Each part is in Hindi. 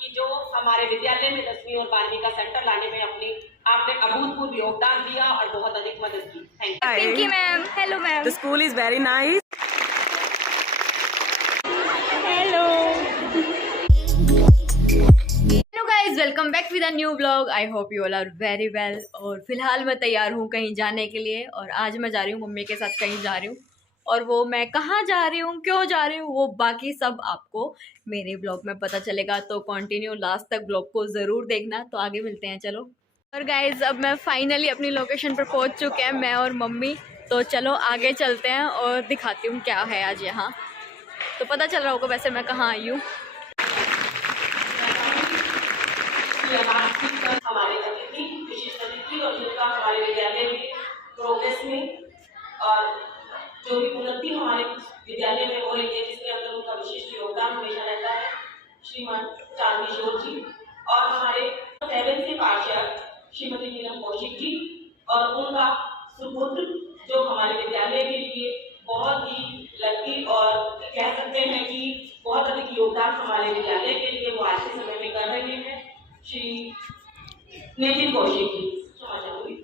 कि जो हमारे विद्यालय में 10वीं और 12वीं का सेंटर लाने में आपने अभूतपूर्व योगदान दिया और बहुत अधिक मदद की। Thank you. Pinki ma'am, hello ma'am. The school is very nice. Hello guys, welcome back with a new blog. I hope you all are very well. और फिलहाल मैं तैयार हूँ कहीं जाने के लिए, और आज मैं जा रही हूँ मम्मी के साथ कहीं जा रही हूँ, और वो मैं कहाँ जा रही हूँ, क्यों जा रही हूँ, वो बाकी सब आपको मेरे ब्लॉग में पता चलेगा। तो कंटिन्यू लास्ट तक ब्लॉग को ज़रूर देखना। तो आगे मिलते हैं, चलो। और गाइज अब मैं फाइनली अपनी लोकेशन पर पहुँच चुके हैं, मैं और मम्मी। तो चलो आगे चलते हैं और दिखाती हूँ क्या है आज यहाँ। तो पता चल रहा होगा वैसे मैं कहाँ आई हूँ। हमारे अतिथि, विशिष्ट अतिथि और जिनका हमारे विद्यालय में प्रोग्रेस में और जो भी उन्नति हमारे विद्यालय में हो रही है, जिसके अंदर उनका विशिष्ट योगदान हमेशा रहता है, श्रीमान चांदकिशोर जी और हमारे 7 से पार्षद श्रीमती नीलम कौशिक जी और उनका सुपुत्र जो हमारे विद्यालय के लिए बहुत ही लकी और कह सकते हैं कि बहुत अधिक योगदान हमारे विद्यालय के लिए वो आज के समय में कर रहे हैं, श्री नितिन कौशिक जी। क्षमा चाहूंगी,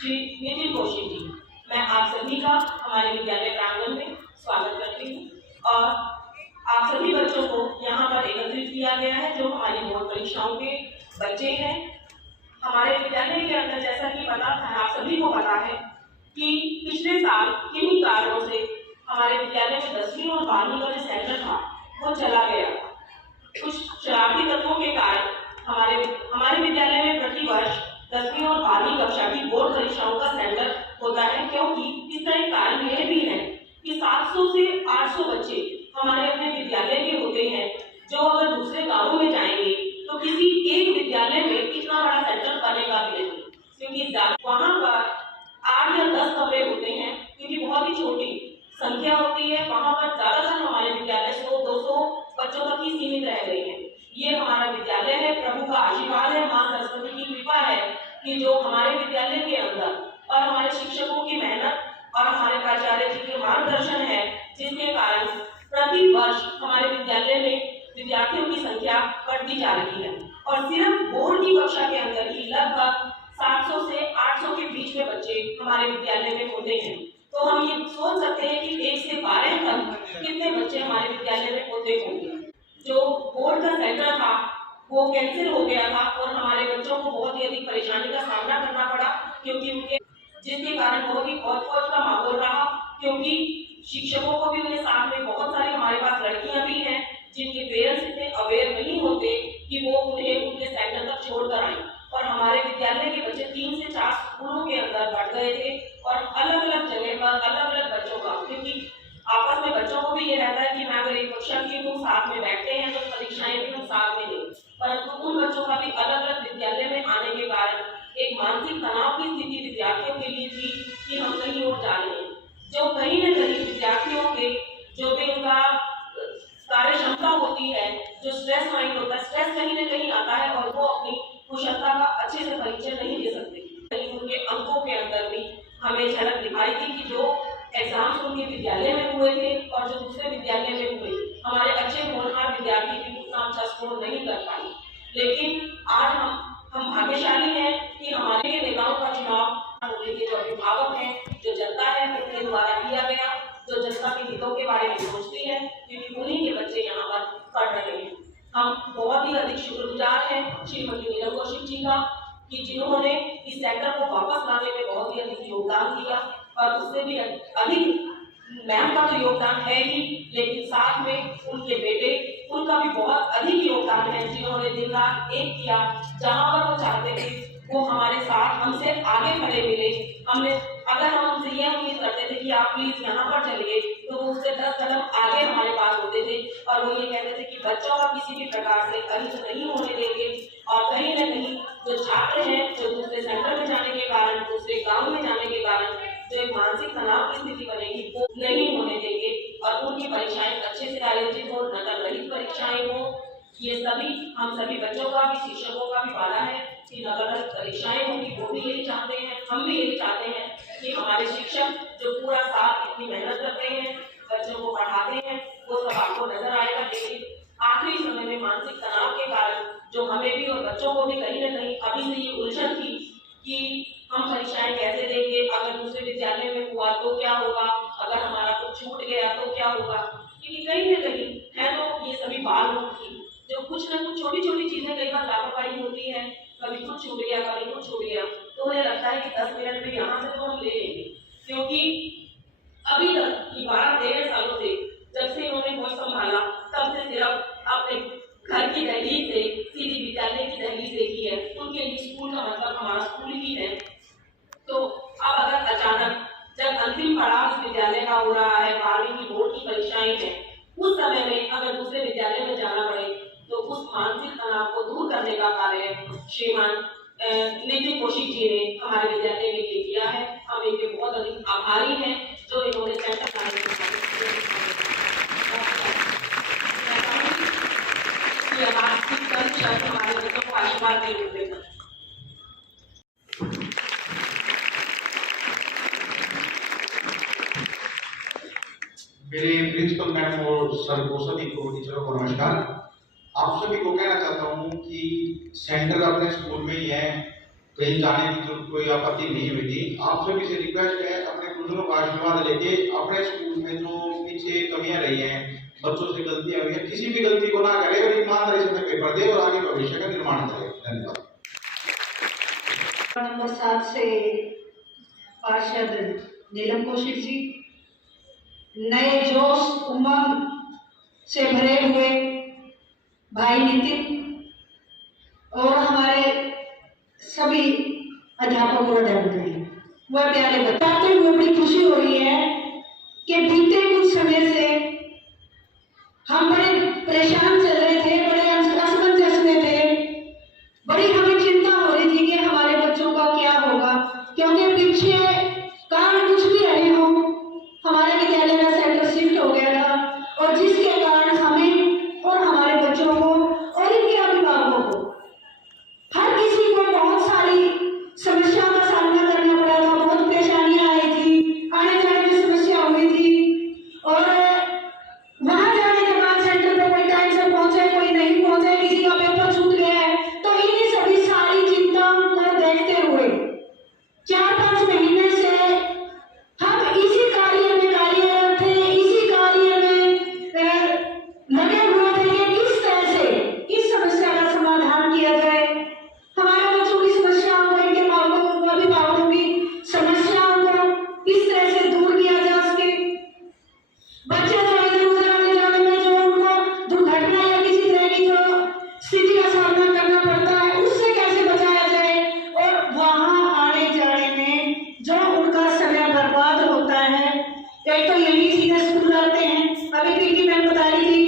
श्री नितिन कौशिक जी, मैं आप सभी का हमारे विद्यालय प्रांगण में स्वागत करती हूँ। और आप सभी बच्चों को यहाँ पर एकत्रित किया गया है जो हमारी बोर्ड परीक्षाओं के बच्चे हैं। हमारे विद्यालय के अंदर जैसा कि पता है, आप सभी को पता है कि पिछले साल किन्हीं कारणों से हमारे विद्यालय में 10वीं और 12वीं का जो सेंटर था वो चला गया। कुछ शरारती तत्वों के कारण हमारे विद्यालय में प्रति वर्ष 10वीं और 12वीं कक्षा की बोर्ड परीक्षाओं का सेंटर होता है, क्योंकि इसका एक कारण यह भी है कि 700 से 800 बच्चे हमारे अपने विद्यालय के होते हैं, जो अगर दूसरे गांवों में जाएंगे तो किसी एक विद्यालय में इतना बड़ा सेंटर बनेगा भी नहीं, क्योंकि वहाँ पर 8 या 10 कमरे होते हैं, क्योंकि बहुत ही छोटी संख्या होती है। वहाँ पर ज्यादातर हमारे विद्यालय 100-200 बच्चों तक ही सीमित रह गए हैं। ये हमारा विद्यालय है, प्रभु का आशीर्वाद है, माँ सरस्वती की कृपा है कि जो हमारे विद्यालय के अंदर और हमारे शिक्षकों की मेहनत और हमारे प्राचार्य जी के मार्गदर्शन है, जिसके कारण प्रति वर्ष हमारे विद्यालय में विद्यार्थियों की संख्या बढ़ती जा रही है। और सिर्फ बोर्ड की कक्षा के अंदर ही लगभग 700 से 800 के बीच में बच्चे हमारे विद्यालय में होते हैं। तो हम ये सोच सकते हैं कि 1 से 12 तक कितने बच्चे हमारे विद्यालय में होते होंगे। जो बोर्ड का सेंटर था वो कैंसिल हो गया था और हमारे बच्चों को बहुत ही अधिक परेशानी का सामना करना पड़ा, क्योंकि उनके जिसके कारण बहुत ही फौज का माहौल रहा, क्योंकि शिक्षकों को भी उन्हें साथ में बहुत सारी हमारे पास लड़कियां भी हैं जिनके पेरेंट्स इतने अवेयर नहीं होते कि वो उन्हें उनके सेंटर तक छोड़कर आए। और हमारे विद्यालय के बच्चे 3 से 4 स्कूलों के अंदर बढ़ गए थे और अलग अलग जगह पर अलग अलग बच्चों का, क्योंकि आपस में बच्चों को भी ये रहता है कि मैं अगर एक कक्षा की हूँ, साथ में बैठते हैं तो परीक्षाएं भी हम साथ में दें, परंतु उन बच्चों का भी अलग अलग विद्यालय में आने के कारण एक मानसिक तनाव की स्थिति विद्यार्थियों के लिए थी कि हम कहीं और जा रहे हैं, जो कहीं न कहीं विद्यार्थियों के जो भी उनका कार्य क्षमता होती है, जो स्ट्रेस माइंड होता है, स्ट्रेस कहीं न कहीं आता है और वो अपनी कुशलता का अच्छे से परिचय नहीं दे सकते। कहीं उनके अंकों के अंदर भी हमें झलक दिखाई थी कि जो एग्जाम्स उनके विद्यालय में हुए थे और जो दूसरे विद्यालय में हुए, हमारे अच्छे होनहार विद्यार्थी भी उतना अच्छा स्कोर नहीं कर पाए। लेकिन आज हम भाग्यशाली हैं कि हमारे नेताओं का चुनाव होने के जो अभिभावक हैं, जो जनता है, उनके द्वारा किया गया, जो जनता के हितों के बारे में सोचती है, क्योंकि उन्हीं के बच्चे यहाँ पर पढ़ रहे हैं। हम बहुत ही अधिक शुक्रगुजार हैं श्रीमती नीलम कौशिक जी का कि जिन्होंने इस सेंटर को वापस लाने में बहुत ही अधिक योगदान दिया, और उससे भी अधिक मैम का तो योगदान है ही, लेकिन साथ में उनके बेटे, उनका भी बहुत अधिक योगदान है, जिन्होंने दिन रात एक किया। जहाँ पर वो चाहते थे वो हमारे साथ हमसे आगे खड़े मिले। अगर हम उनसे ये उम्मीद करते थे कि आप प्लीज यहाँ पर चलिए, तो वो उससे 10 कदम आगे हमारे पास होते थे और वो ये कहते थे कि बच्चों का किसी भी प्रकार से कहीं से नहीं होने देंगे, और कहीं न कहीं जो छात्र हैं, जो दूसरे सेंटर में जाने के कारण, दूसरे गाँव में जाने के कारण जो एक मानसिक तनाव की स्थिति बनेगी वो नहीं होने देंगे, और उनकी परीक्षाएं अच्छे से आयोजित हो, नकल रहित परीक्षाएं हो। ये सभी हम सभी बच्चों का भी, शिक्षकों का भी वादा है कि नकल रहित परीक्षाएं होंगी। वो भी यही चाहते हैं, हम भी यही चाहते हैं कि हमारे शिक्षक जो पूरा साल इतनी मेहनत करते हैं, बच्चों को पढ़ाते हैं, वो सब आपको नजर आएगा। लेकिन आखिरी समय में मानसिक तनाव के कारण जो हमें भी और बच्चों को भी कहीं ना कहीं अभी से ये उलझन थी कि हम परीक्षाएं कैसे देंगे, अगर दूसरे विद्यालय में हुआ तो क्या होगा, अगर हमारा कुछ छूट गया तो क्या होगा। क्योंकि कहीं ना कहीं है तो ये सभी बाल लोग थी जो कुछ ना कुछ छोटी छोटी चीजें कई बार लापरवाही होती है, कभी कुछ छूट गया कभी कुछ छूट गया, तो उन्हें लगता है कि 10 मिनट में यहाँ से तो हम ले लेंगे। क्योंकि अभी तक 12-13 सालों से जब से इन्होंने मुझे संभाला तब से सिर्फ अपने घर की दहलीज से सीधी विद्यालय की दहलीज देखी है। उनके लिए स्कूल का मतलब हमारा स्कूल ही है। तो अब अगर अचानक जब अंतिम पड़ाव इस विद्यालय का हो रहा है, 12वीं की बोर्ड की परीक्षाएं हैं, उस समय में अगर दूसरे विद्यालय में जाना पड़े तो उस मानसिक तनाव को दूर करने का कार्य श्रीमान नितिन कौशिक जी ने हमारे विद्यालय के लिए किया है। हम इनके बहुत अधिक आभारी हैं जो इन्होंने सेंटर लाने हमारे बच्चों को आशीर्वाद दे रूप में। मेरे प्रिंसिपल मैडम और सर को सभी को टीचरों को नमस्कार। आप सभी को कहना चाहता हूँ कि सेंटर अपने स्कूल में ही है, कहीं जाने की जरूरत कोई आपत्ति नहीं होगी। आप सभी से रिक्वेस्ट है अपने गुरुजनों का आशीर्वाद लेके अपने स्कूल में जो पीछे कमियां रही हैं, बच्चों से गलतियां हुई है, किसी भी गलती को ना करे और ईमानदारी से पेपर दे और आगे भविष्य का निर्माण करे। धन्यवाद। नंबर 7 से पार्षद नीलम कौशिक जी, नए जोश उमंग से भरे हुए भाई नितिन और हमारे सभी अध्यापक और अध्यापक वह प्यारे बताते हुए बड़ी खुशी हो रही है कि बीते कुछ समय से हम बड़े परेशान चल रहे थे, बड़े असमंजस में थे, बड़ी हमें चिंता हो रही थी कि हमारे बच्चों का क्या होगा, क्योंकि पीछे कारण कुछ भी रहे हो हमारे विद्यालय का सेंटर शिफ्ट हो गया था और जिसके कारण हमें और हमारे बच्चों को और इनके अभिभावकों को हर किसी को बहुत सारी समस्याओं का सामना करना पड़ा था। बहुत परेशानियां आई थी, आने जाने में समस्या हुई थी और वहां जाने के बाद सेंटर पर कोई टाइम से पहुंचे, कोई नहीं पहुंचे, किसी का पेपर छूट गया है, तो इन्हीं सभी सारी चिंताओं को देखते हुए 4-5 महीने से हम इसी कार्य में कार्यरत थे, इसी कार्य में लगे हुए थे कि किस तरह से इस समस्या का समाधान किया जाए, हमारे बच्चों की समस्याओं को, इनके अभिभावकों की समस्याओं को किस तरह से दूर किया जा सके। बच्चे जो इधर उधर आने जाने में जो उनको दुर्घटना या किसी तरह की जो स्थिति का सामना करना पड़ता है उससे कैसे बचाया जाए और वहां आने जाने में जो उनका समय बर्बाद होता है। एक तो यही सीधे स्कूल आते हैं, अभी पीटी मैम बता रही थी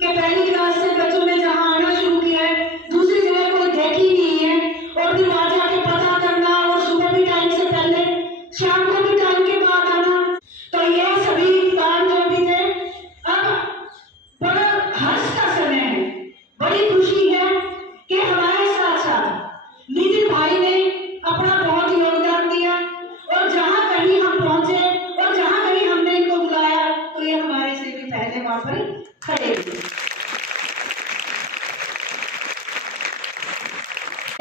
कि पहली क्लास से बच्चों ने जहाँ आना शुरू किया है दूसरी जगह कोई देखी नहीं है और फिर वहां जाके पता करना और सुबह भी टाइम से पहले शाम को भी टाइम के बाद आना, तो ये सभी काम जो भी थे। अब बड़ा हर्ष का समय है, बड़ी खुशी है कि हमारे साथ साथ नितिन भाई ने अपना बहुत योगदान दिया और जहाँ कहीं हम पहुंचे और जहाँ कहीं हमने इनको बुलाया तो ये हमारे से भी पहले वहां पर खड़े थे।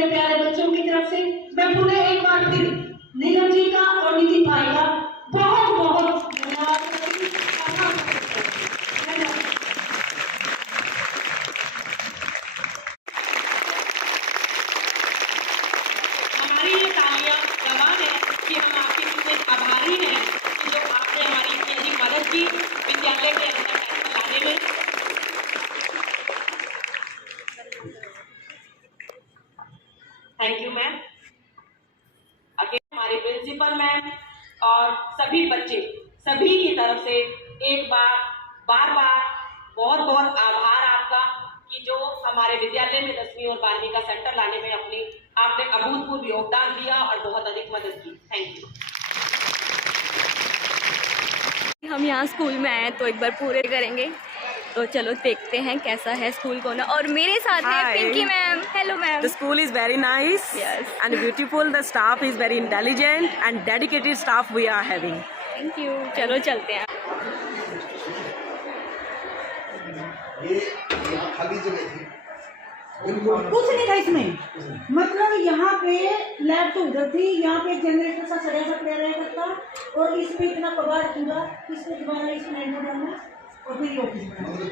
प्यारे बच्चों की तरफ से मैं पुनः एक बार फिर नीलम जी का और नितिन भाई का बहुत बहुत धन्यवाद करती हूं। हमारी ये तालियां गवाह है कि हम आपके कितने आभारी हैं कि जो आपने हमारी इतनी मदद की विद्यालय के अंदर टाइम लाने में। Thank you ma'am. आगे हमारे प्रिंसिपल मैम और सभी बच्चे सभी की तरफ से एक बार बहुत बहुत आभार आपका कि जो हमारे विद्यालय में 10वीं और 12वीं का सेंटर लाने में आपने अभूतपूर्व योगदान दिया और बहुत अधिक मदद की। Thank you. हम यहाँ स्कूल में आए तो एक बार पूरे करेंगे, तो चलो देखते हैं कैसा है स्कूल को ना। और मेरे साथ है Hi. Pinki ma'am. Hello ma'am. The school is very nice Yes. and beautiful. The staff is very intelligent and dedicated staff we are having. Thank you. चलो चलते हैं। ये खाली जगह थी, कुछ नहीं था इसमें, मतलब यहाँ पे लैब तो उधर थी, यहाँ पे जनरेटर सा सड़िया सा पड़ा रहा करता और इसमें इतना कबाड़ पूरा, इसमें दोबारा इसमें एडमिट डालना और फिर ये ऑफिस बनाना।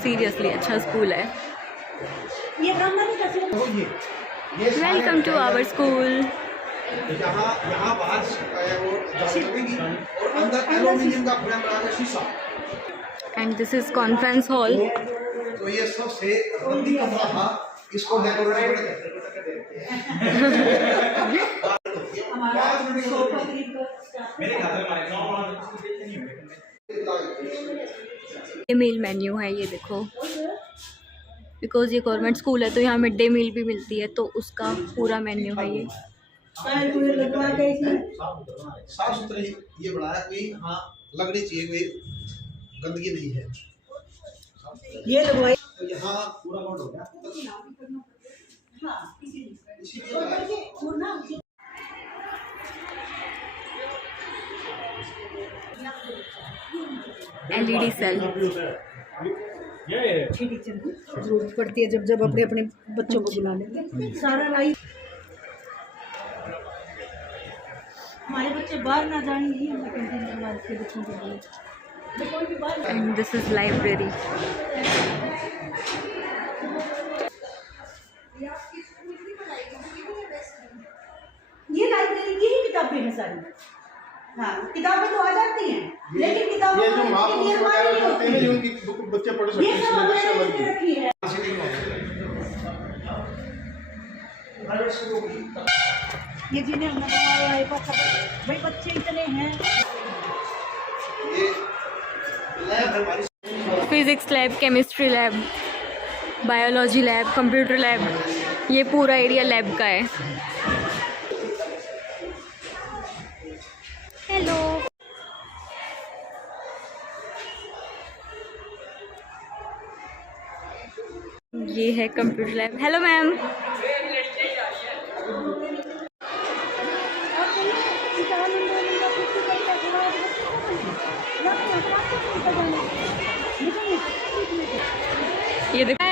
सीरियसली अच्छा स्कूल है। ये काम नहीं कर सकते। Welcome to our school. यहाँ बाहर है वो लगेगी और अंदर एल्यूमिनियम का फ्रेम लगा के शीशा। And this is conference hall. तो ये सबसे गंदी कमरा था, इसको डेकोरेट मेरे खाते में मिड मील मेन्यू है ये देखो, बिकॉज ये गवर्नमेंट स्कूल है तो यहाँ मिड डे मील भी मिलती है, तो उसका पूरा मेन्यू है ये। साफ सुथरी ये बनाया कोई, हाँ लगनी चाहिए कोई गंदगी नहीं है। ये लगवाई तो यहाँ पूरा काउंट हो गया। LED cell. टीचर की जरूरत पड़ती है जब अपने अपने बच्चों को बुला लेते सारा राइट। हमारे बच्चे बाहर ना जाने ही हम कैंटीन बनवा के बच्चों के लिए, तो कोई भी बाहर। And this is library. ये लाइब्रेरी की ही किताबें हैं सारी। हाँ, किताबें तो आ जाती हैं, लेकिन किताबें ये जो आप नहीं होते हैं, उनकी बच्चे पढ़ सकते ये सब हमने रखी है। ये जिन्हें हमने बनाया है भाई बच्चे इतने हैं। ये लैब हमारी physics lab, chemistry lab, biology lab, computer lab, ये पूरा एरिया लैब का है। हेलो, ये है कंप्यूटर लैब। Hello ma'am. ये देखो